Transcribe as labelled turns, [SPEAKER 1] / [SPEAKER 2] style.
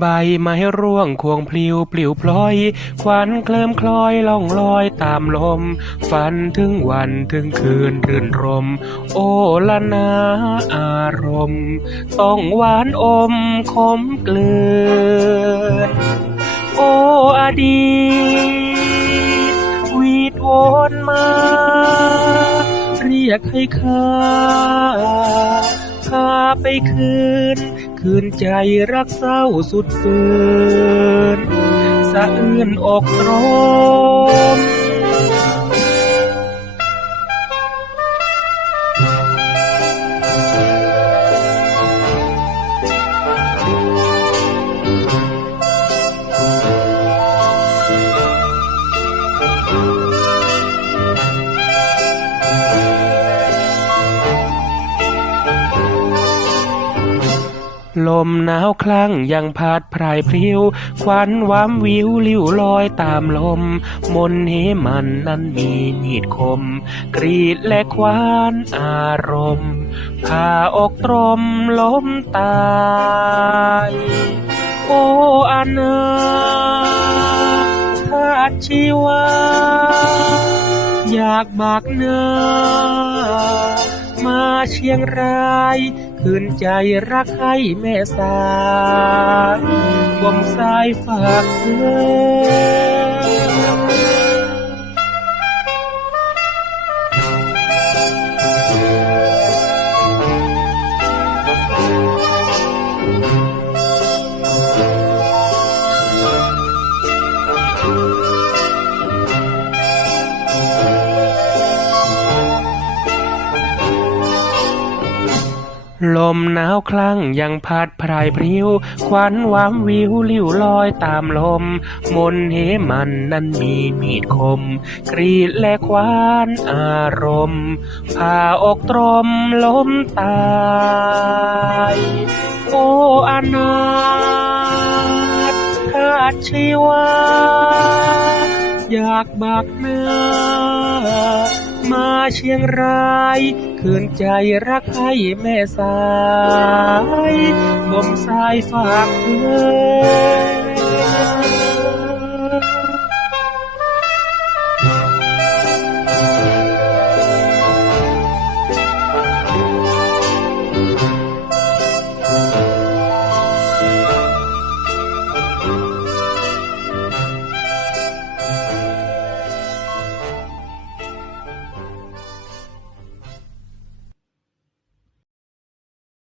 [SPEAKER 1] ใบไม้ร่วงควงพลิวปลิวพลอย ควันเคลิมคลอยล่องลอยตามลม ฝันถึงวันถึงคืนรื่นรม โอละนาอารมณ์ ต้องหวานอมขมเกลือนโออดีตวีดวนมา เรียกให้ข้า พาไปคืน คืนใจรักเศร้าสุดฝืนสะอื้นอกตรม ลมหนาวคลั่งยังพัดพรายพริ้ว ควันว้ามวิวลิ้วลอยตามลม มนเหมันนั้นมีมีดคม กรีดและควานอารมณ์พาอกตรมล้มตาย โอ้อานาธาตชีวา อยากบากหน้า เชียงรายคืนใจรักให้แม่สายกลมสายฝากเธอ ลมหนาวคลั่งยังพัดพรายพริ้ว ควันวามวิวลิวลอยตามลม มนเหมันนั้นมีมีดคม กรีดและควานอารมณ์พาอกตรมล้มตาย โออนาถธาชีวา อยากบากหน้า มาเชียงรายคืนใจรักให้แม่สาย ลมสายฝากเธอ